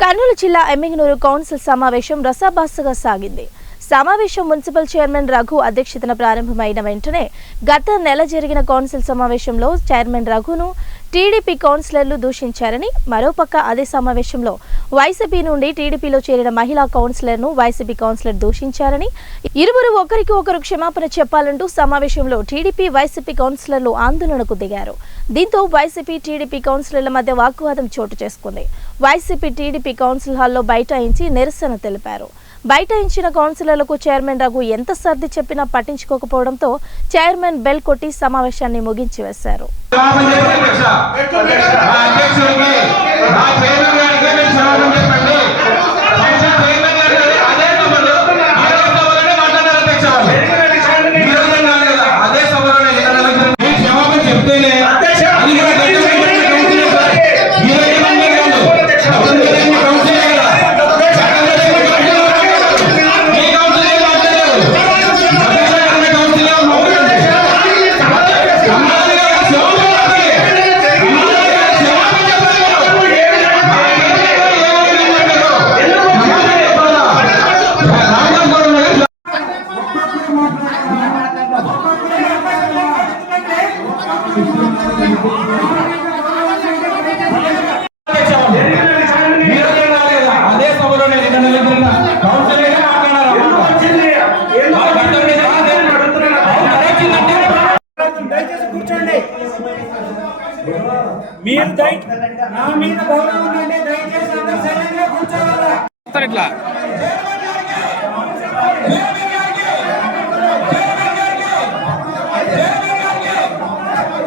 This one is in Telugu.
కర్నూలు జిల్లా ఎమ్మిగనూరు కౌన్సిల్ సమావేశం రసాభాసగా సాగింది. సమావేశం మున్సిపల్ చైర్మన్ రఘు అధ్యక్షతన ప్రారంభమైన వెంటనే గత నెల జరిగిన కౌన్సిల్ సమావేశంలో చైర్మన్ రఘును టీడీపీ కౌన్సిలర్లు దూషించారని, మరోపక్క అదే సమావేశంలో వైసీపీ నుండి టీడీపీలో చేరిన మహిళా కౌన్సిలర్ను వైసీపీ కౌన్సిలర్ దూషించారని, ఇరువురు ఒకరికి ఒకరు క్షమాపణ చెప్పాలంటూ సమావేశంలో టీడీపీ వైసీపీ కౌన్సిలర్లు ఆందోళనకు దిగారు. దీంతో వైసీపీ టీడీపీ కౌన్సిలర్ల మధ్య వాగ్వాదం చోటు చేసుకుంది. వైసీపీ టీడీపీ కౌన్సిల్ హాల్లో బైఠాయించి నిరసన తెలిపారు. బైఠాయించిన కౌన్సిలర్లకు చైర్మన్ రఘు ఎంత సర్ది చెప్పినా పట్టించుకోకపోవడంతో చైర్మన్ బెల్ కొట్టి సమావేశాన్ని ముగించి వేశారు. మీరు నా మీద గౌరవం ఉంటే దయచేసి అందరూ సైలెంట్గా కూర్చోవాలా.